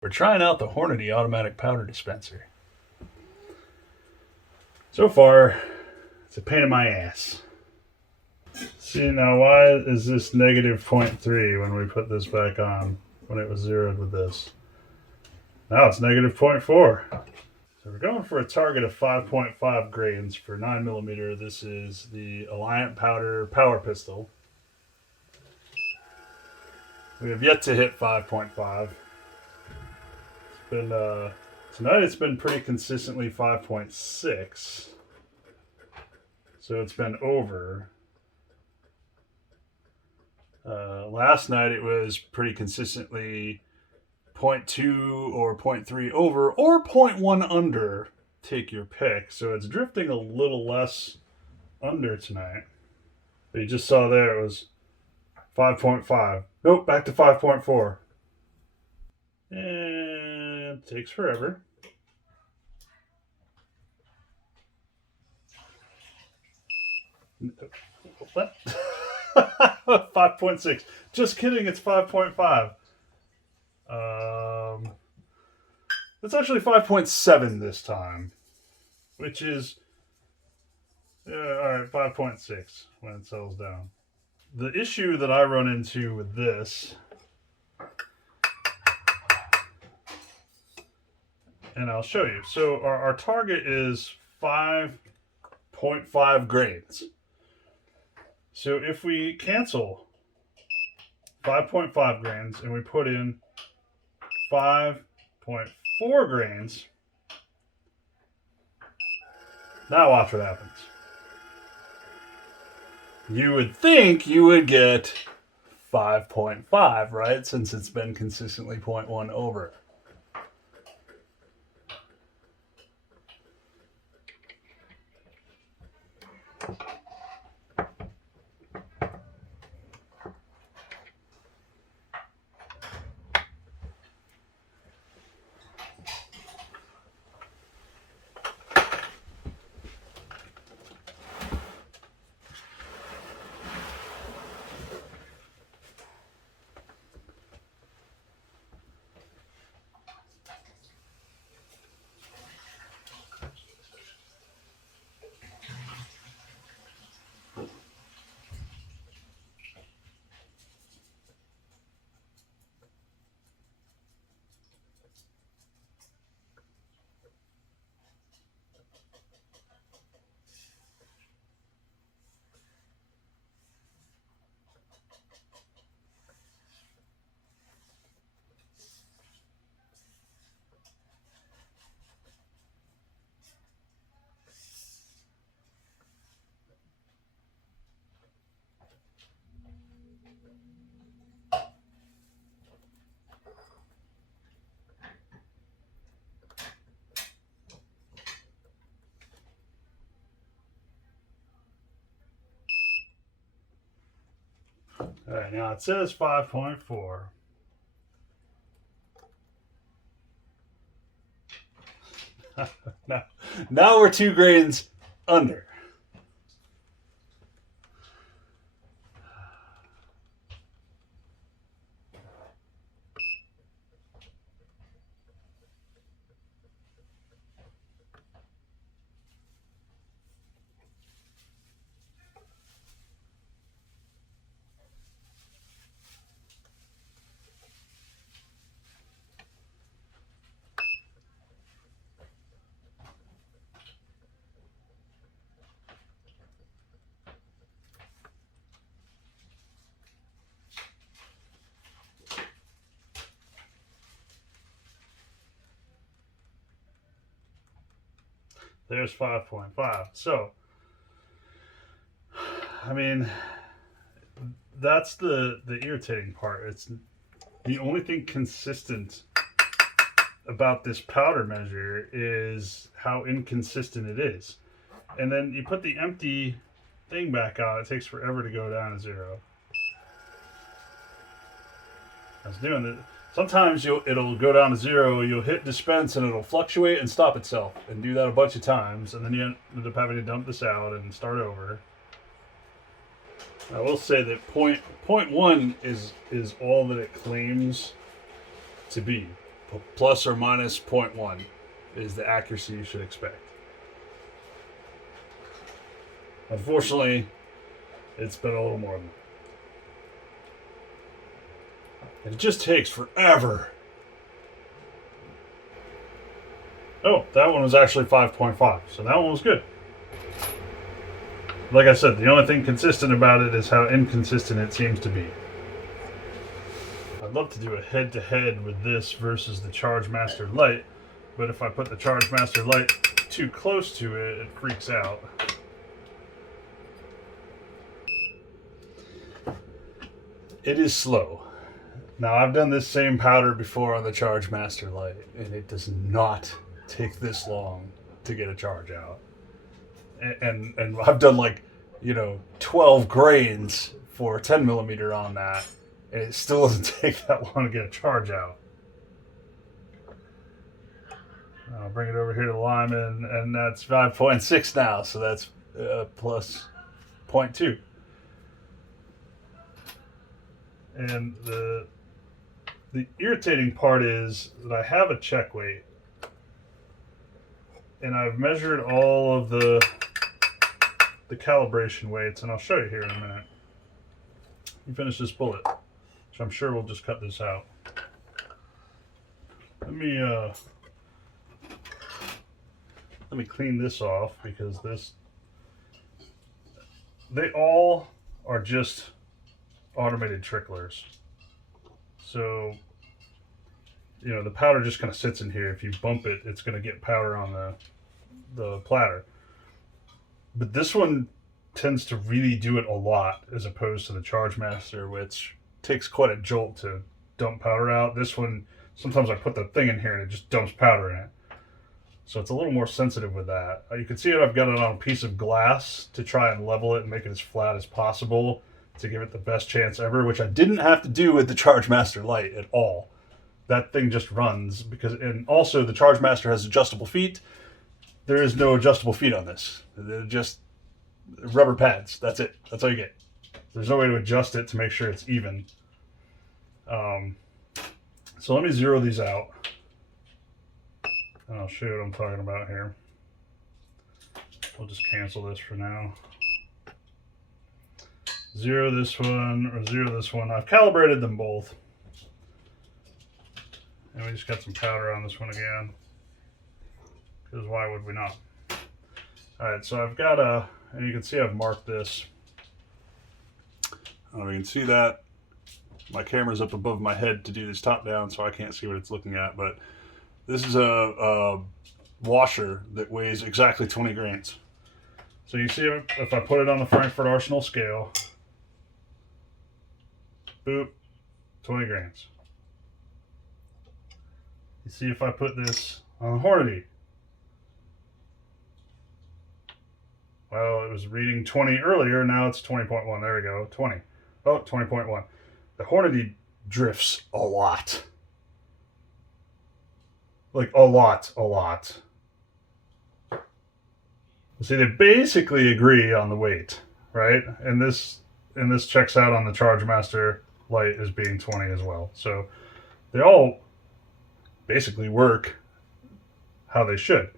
We're trying out the Hornady automatic powder dispenser. So far, it's a pain in my ass. See, now why is this negative 0.3 when we put this back on, when it was zeroed with this? Now it's negative 0.4. So we're going for a target of 5.5 grains for 9mm. This is the Alliant Powder Power Pistol. We have yet to hit 5.5. Tonight it's been pretty consistently 5.6. So it's been over. Last night it was pretty consistently 0.2 or 0.3 over or 0.1 under. Take your pick. So it's drifting a little less under tonight. But you just saw there it was 5.5. Nope, back to 5.4. And it takes forever. What? 5.6. Just kidding, it's 5.5. It's actually 5.7 this time, which is all right, 5.6 when it settles down. The issue that I run into with this, and I'll show you. So our target is 5.5 grains. So if we cancel 5.5 grains and we put in 5.4 grains, now watch what happens. You would think you would get 5.5, right? Since it's been consistently 0.1 over. All right, now it says 5.4. now we're 2 grains under. There's 5.5. So, I mean, that's the irritating part. It's the only thing consistent about this powder measure is how inconsistent it is. And then you put the empty thing back on, it takes forever to go down to zero. I was doing it. Sometimes it'll go down to zero, you'll hit dispense and it'll fluctuate and stop itself, and do that a bunch of times, and then you end up having to dump this out and start over. I will say that point one is all that it claims to be. plus or minus 0.1 is the accuracy you should expect. Unfortunately, it's been a little more than that. And it just takes forever. Oh, that one was actually 5.5, so that one was good. Like I said, the only thing consistent about it is how inconsistent it seems to be. I'd love to do a head-to-head with this versus the Chargemaster Lite, but if I put the Chargemaster Lite too close to it, it freaks out. It is slow. Now, I've done this same powder before on the Chargemaster Lite, and it does not take this long to get a charge out. And I've done 12 grains for 10 millimeter on that, and it still doesn't take that long to get a charge out. I'll bring it over here to Lyman, and that's 5.6 now, so that's plus 0.2. And the irritating part is that I have a check weight, and I've measured all of the calibration weights, and I'll show you here in a minute. You finish this bullet, which I'm sure we'll just cut this out. Let me clean this off, because they all are just automated tricklers. So, the powder just kind of sits in here. If you bump it, it's going to get powder on the platter. But this one tends to really do it a lot, as opposed to the Chargemaster, which takes quite a jolt to dump powder out. This one, sometimes I put the thing in here and it just dumps powder in it. So it's a little more sensitive with that. You can see I've got it on a piece of glass to try and level it and make it as flat as possible to give it the best chance ever, which I didn't have to do with the Chargemaster Lite at all. That thing just runs, and also the Chargemaster has adjustable feet. There is no adjustable feet on this. They're just rubber pads. That's it. That's all you get. There's no way to adjust it to make sure it's even. So let me zero these out, and I'll show you what I'm talking about here. We'll just cancel this for now. Zero this one, or zero this one. I've calibrated them both. And we just got some powder on this one again, because why would we not? Alright, so I've got and you can see I've marked this. I don't know if you can see that. My camera's up above my head to do this top down, so I can't see what it's looking at, but this is a washer that weighs exactly 20 grains. So you see if I put it on the Frankfurt Arsenal scale, boop, 20 grains. You see if I put this on the Hornady, well, it was reading 20 earlier, now it's 20.1. There we go, 20. Oh, 20.1. The Hornady drifts a lot. Like a lot. See, they basically agree on the weight, right? And this checks out on the Chargemaster Lite as being 20 as well. So they all basically work how they should.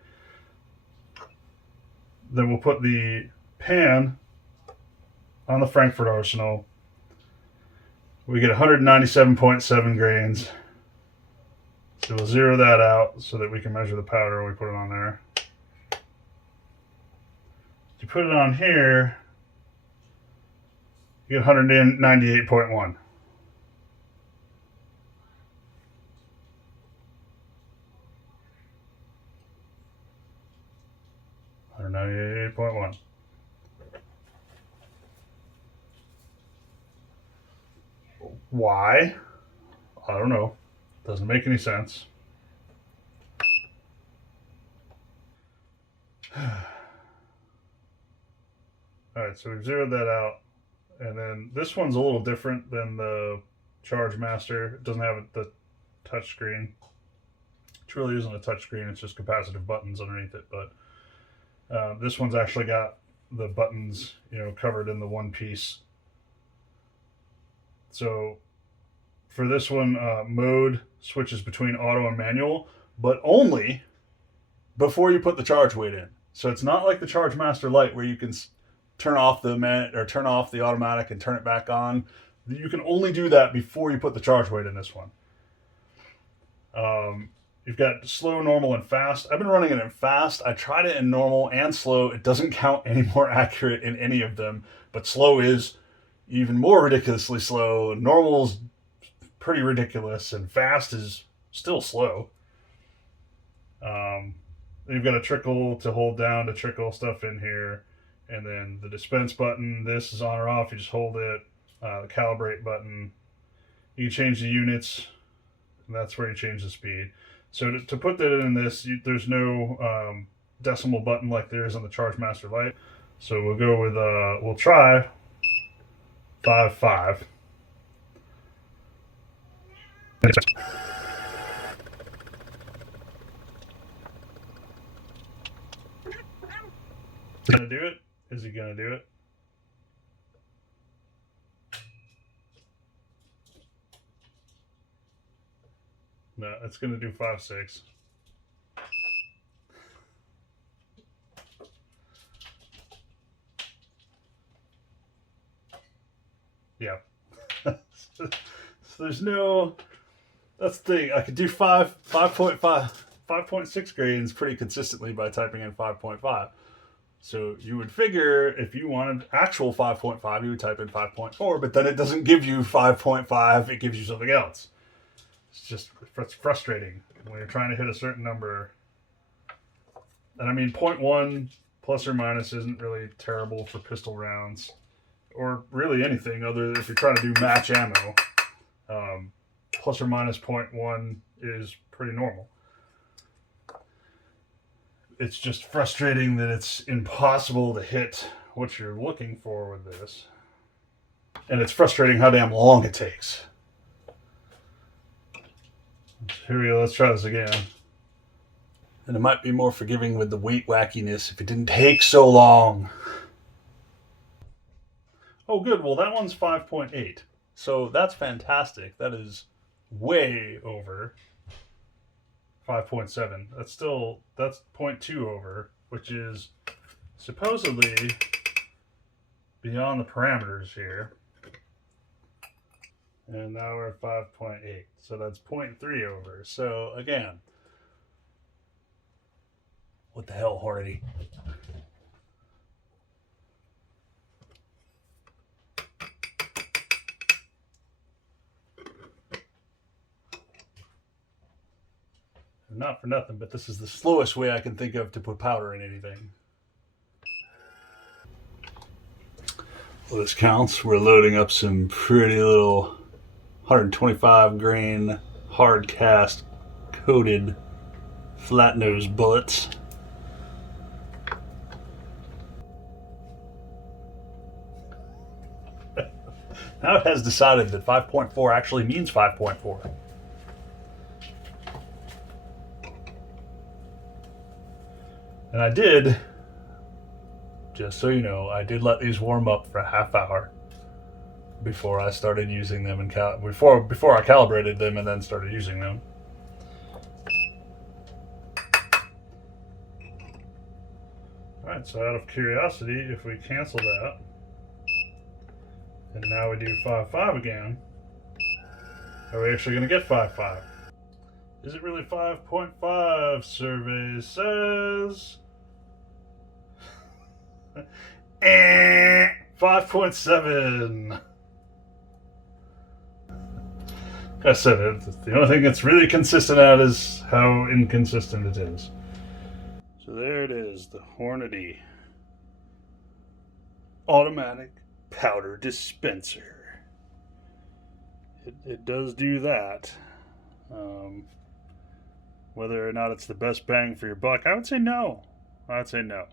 Then we'll put the pan on the Frankfurt Arsenal. We get 197.7 grains. So we'll zero that out so that we can measure the powder when we put it on there. You put it on here, you get 198.1. $198.1. Why? I don't know. Doesn't make any sense. Alright, so we've zeroed that out. And then this one's a little different than the Chargemaster. It doesn't have the touch screen. It really isn't a touch screen, it's just capacitive buttons underneath it. But this one's actually got the buttons, covered in the one piece. So for this one, mode, switches between auto and manual, but only before you put the charge weight in. So it's not like the Charge Master Lite where you can turn off turn off the automatic and turn it back on. You can only do that before you put the charge weight in this one. You've got slow, normal, and fast. I've been running it in fast. I tried it in normal and slow. It doesn't count any more accurate in any of them, but slow is even more ridiculously slow. Normal's pretty ridiculous, and fast is still slow. You've got a trickle to hold down to trickle stuff in here, and then the dispense button. This is on or off. You just hold it. The calibrate button. You change the units, and that's where you change the speed. So to put that in this, there's no decimal button like there is on the Charge Master Lite. So we'll go with we'll try 5.5. Is he gonna do it? Is he gonna do it? No, it's gonna do 5.6. Yeah. So there's no. That's the thing. I could do 5.5, 5.6 grains pretty consistently by typing in 5.5. So you would figure if you wanted actual 5.5, you would type in 5.4, but then it doesn't give you 5.5, it gives you something else. It's frustrating when you're trying to hit a certain number. And I mean, 0.1 plus or minus isn't really terrible for pistol rounds, or really anything other than if you're trying to do match ammo. Plus or minus 0.1 is pretty normal. It's just frustrating that it's impossible to hit what you're looking for with this. And it's frustrating how damn long it takes. Here we go, let's try this again. And it might be more forgiving with the weight wackiness if it didn't take so long. Oh good, well that one's 5.8. So that's fantastic. That is way over 5.7. That's 0.2 over, which is supposedly beyond the parameters here. And now we're at 5.8. So that's 0.3 over. So again, what the hell, Hornady? Not for nothing, but this is the slowest way I can think of to put powder in anything. Well, this counts. We're loading up some pretty little 125 grain hard cast coated flat nose bullets. Now it has decided that 5.4 actually means 5.4. And I did, just so you know, I did let these warm up for a half hour before I started using them and before I calibrated them and then started using them. Alright, so out of curiosity, if we cancel that, and now we do 5.5 again, are we actually going to get 5.5? Is it really 5.5? Survey says 5.7. Like I said, the only thing it's really consistent at is how inconsistent it is. So there it is, the Hornady automatic powder dispenser. It does do that. Whether or not it's the best bang for your buck, I would say no. I'd say no.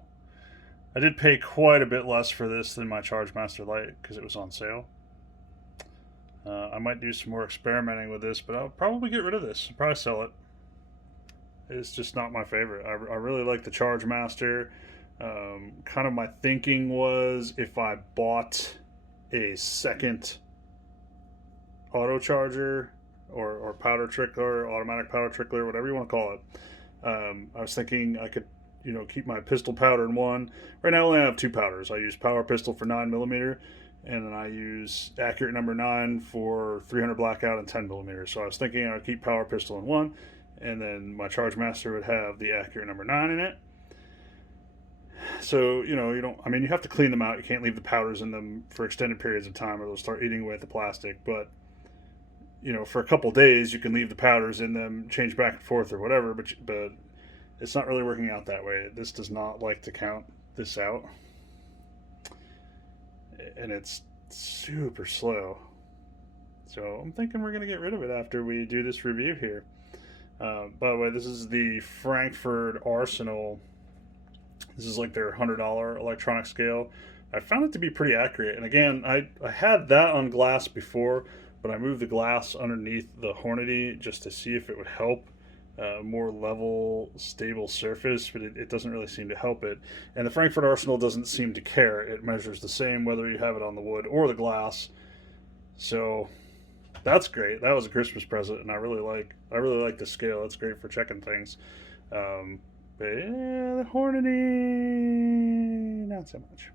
I did pay quite a bit less for this than my Charge Master Lite because it was on sale. I might do some more experimenting with this, but I'll probably get rid of this. I'll probably sell it. It's just not my favorite. I really like the Charge Master. Kind of my thinking was if I bought a second auto charger, or powder trickler, automatic powder trickler, whatever you want to call it. I was thinking I could, keep my pistol powder in one. Right now I only have two powders. I use Power Pistol for 9mm, and then I use Accurate number 9 for 300 blackout and 10mm. So I was thinking I would keep Power Pistol in one, and then my Charge Master would have the Accurate number 9 in it. So, you have to clean them out. You can't leave the powders in them for extended periods of time or they'll start eating away at the plastic. But, for a couple days, you can leave the powders in them, change back and forth or whatever, but it's not really working out that way. This does not like to count this out. And it's super slow. So I'm thinking we're going to get rid of it after we do this review here. By the way, this is the Frankfurt Arsenal. This is like their $100 electronic scale. I found it to be pretty accurate. And again, I had that on glass before, but I moved the glass underneath the Hornady just to see if it would help. More level, stable surface, but it doesn't really seem to help it. And the Frankfurt Arsenal doesn't seem to care. It measures the same whether you have it on the wood or the glass. So that's great. That was a Christmas present, and I really like the scale. It's great for checking things. But yeah, the Hornady, not so much.